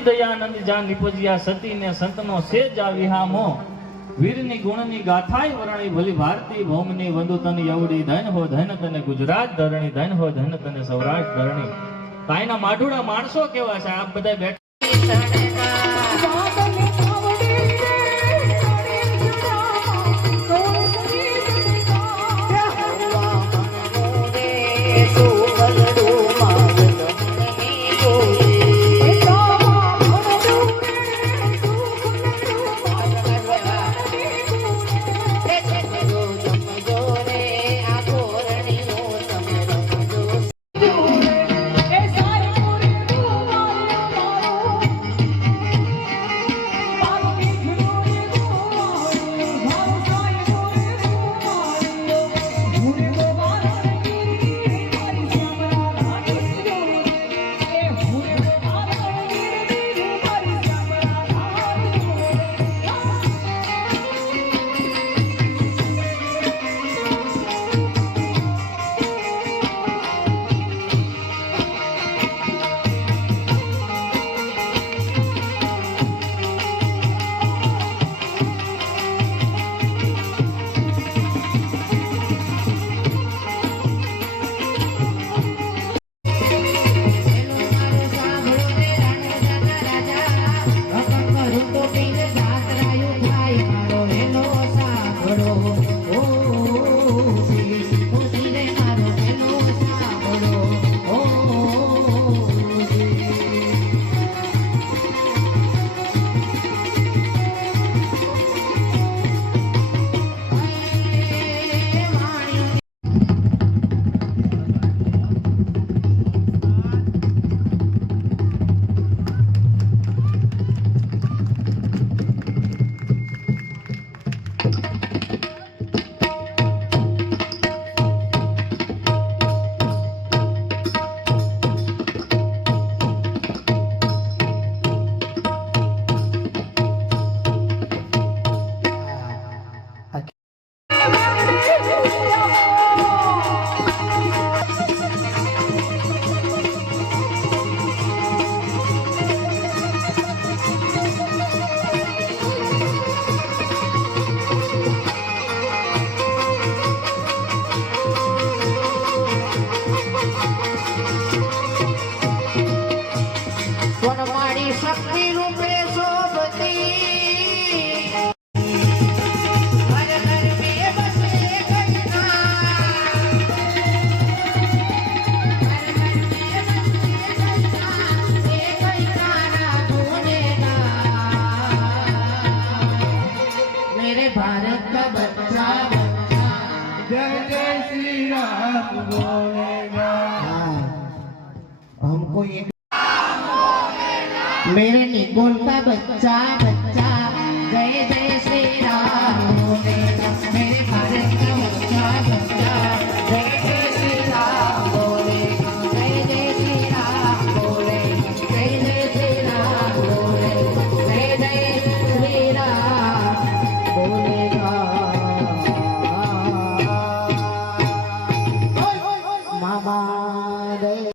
હરિ દયાનંદ જા નિપજ્યા સતી ને સંતનો સેજ આ વિહામો વીરની ગુણની ગાથાય વરણી ભલી ભારતી ભૌમની વંદુ તન યવડી ધન હો ધન તને ગુજરાત ધરણી ધન હો ધન તને સૌરાષ્ટ્ર ધરણી કાયના માઢુડા માણસો કેવા છે આપ બધા બેઠા हमको ये मेरे निकोल का बच्चा बच्चा जय जय श्री राम बोलेगा मेरे भारत का बच्चा बच्चा जय जय श्री राम बोलेगा जय जय श्री राम बोलेगा जय जय श्री राम बोलेगा जय जय श्री राम बोलेगा मामा